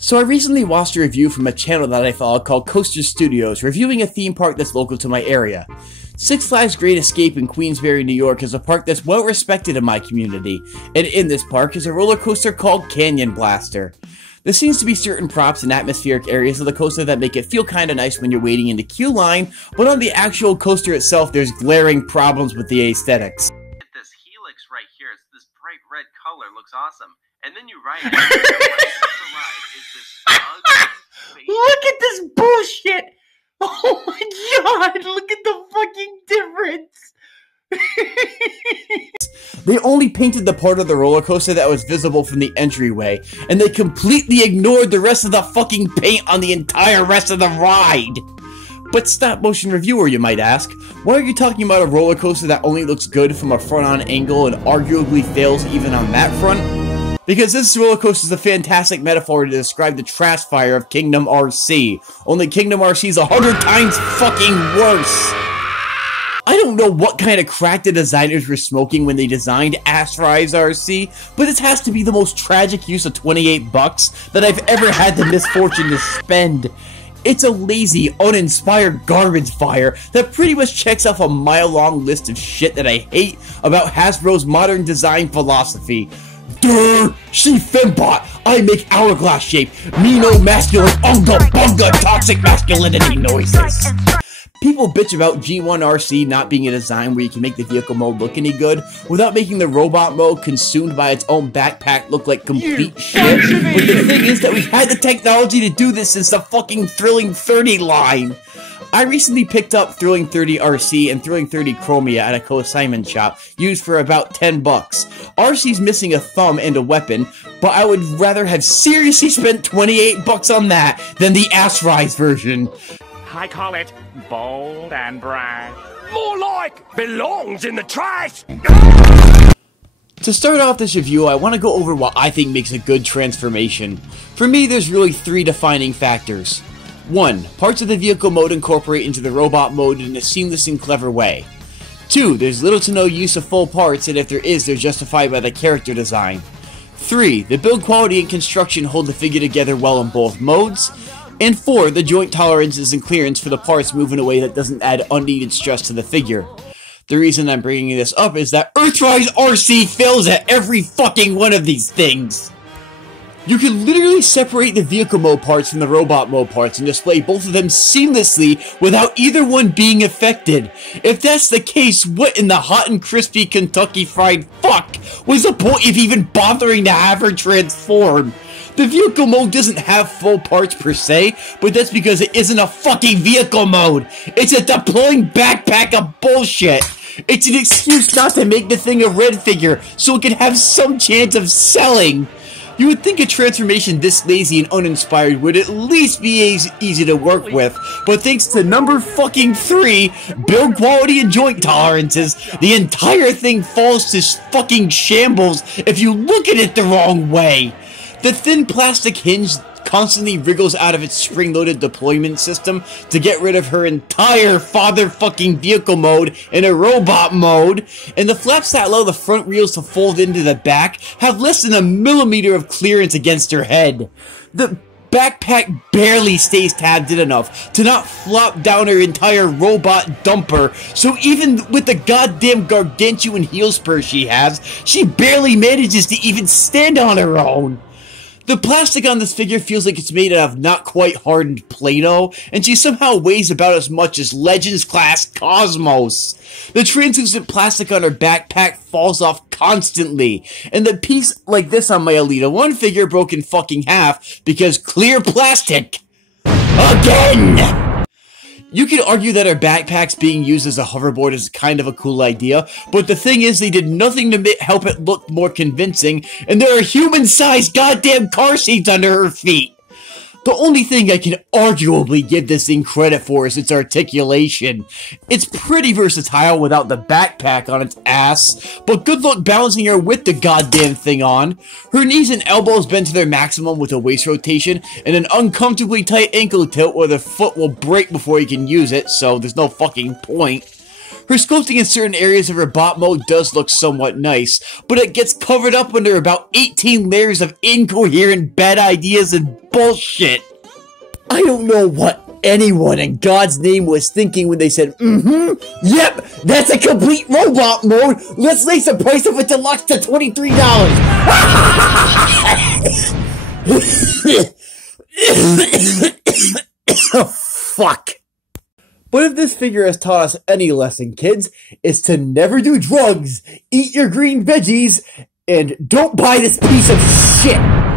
So I recently watched a review from a channel that I follow called Coaster Studios, reviewing a theme park that's local to my area. Six Flags Great Escape in Queensbury, New York is a park that's well respected in my community, and in this park is a roller coaster called Canyon Blaster. There seems to be certain props and atmospheric areas of the coaster that make it feel kinda nice when you're waiting in the queue line, but on the actual coaster itself there's glaring problems with the aesthetics. This helix right here, it's this bright red color, looks awesome. And then you ride it, and the ride is this ugly Look at this bullshit! Oh my god, look at the fucking difference! They only painted the part of the roller coaster that was visible from the entryway, and they completely ignored the rest of the fucking paint on the entire rest of the ride! But stop motion reviewer, you might ask, why are you talking about a roller coaster that only looks good from a front-on angle and arguably fails even on that front? Because this roller coaster is a fantastic metaphor to describe the trash fire of Kingdom Arcee, only Kingdom Arcee is 100 times fucking worse! I don't know what kind of crack the designers were smoking when they designed Earthrise Arcee, but this has to be the most tragic use of $28 that I've ever had the misfortune to spend. It's a lazy, uninspired garbage fire that pretty much checks off a mile-long list of shit that I hate about Hasbro's modern design philosophy. Durr! She fembot! I make hourglass shape! Me no masculine unga bunga toxic masculinity noises! People bitch about G1 RC not being a design where you can make the vehicle mode look any good without making the robot mode consumed by its own backpack look like complete shit. But the thing is that we've had the technology to do this since the fucking Thrilling 30 line. I recently picked up Thrilling 30 RC and Thrilling 30 Chromia at a consignment shop, used for about $10. RC's missing a thumb and a weapon, but I would rather have seriously spent $28 on that than the Earthrise version. I call it bold and brash. More like belongs in the trash! To start off this review, I want to go over what I think makes a good transformation. For me, there's really three defining factors. 1. Parts of the vehicle mode incorporate into the robot mode in a seamless and clever way. 2. There's little to no use of full parts, and if there is, they're justified by the character design. 3. The build quality and construction hold the figure together well in both modes. And 4. The joint tolerances and clearance for the parts move in a way that doesn't add unneeded stress to the figure. The reason I'm bringing this up is that Earthrise Arcee fails at every fucking one of these things! You can literally separate the vehicle mode parts from the robot mode parts and display both of them seamlessly without either one being affected. If that's the case, what in the hot and crispy Kentucky Fried fuck was the point of even bothering to have her transform? The vehicle mode doesn't have full parts per se, but that's because it isn't a fucking vehicle mode. It's a deploying backpack of bullshit. It's an excuse not to make the thing a red figure so it can have some chance of selling. You would think a transformation this lazy and uninspired would at least be easy to work with, but thanks to number fucking 3, build quality and joint tolerances, the entire thing falls to fucking shambles if you look at it the wrong way. The thin plastic hinge constantly wriggles out of its spring-loaded deployment system to get rid of her entire father-fucking vehicle mode in a robot mode, and the flaps that allow the front wheels to fold into the back have less than a millimeter of clearance against her head. The backpack barely stays tabbed in enough to not flop down her entire robot dumper, so even with the goddamn gargantuan heel spur she has, she barely manages to even stand on her own. The plastic on this figure feels like it's made out of not quite hardened Play-Doh, and she somehow weighs about as much as Legends class Cosmos. The translucent plastic on her backpack falls off constantly, and the piece like this on my Alita 1 figure broke in fucking half because clear plastic. Again! You could argue that her backpack's being used as a hoverboard is kind of a cool idea, but the thing is they did nothing to help it look more convincing, and there are human-sized goddamn car seats under her feet! The only thing I can arguably give this thing credit for is its articulation. It's pretty versatile without the backpack on its ass, but good luck balancing her with the goddamn thing on. Her knees and elbows bend to their maximum with a waist rotation, and an uncomfortably tight ankle tilt where the foot will break before you can use it, so there's no fucking point. Her sculpting in certain areas of her bot mode does look somewhat nice, but it gets covered up under about 18 layers of incoherent bad ideas and bullshit. I don't know what anyone in God's name was thinking when they said, yep, that's a complete robot mode. Let's raise the price of a deluxe to $23. Oh, fuck. But if this figure has taught us any lesson, kids, it's to never do drugs, eat your green veggies, and don't buy this piece of shit.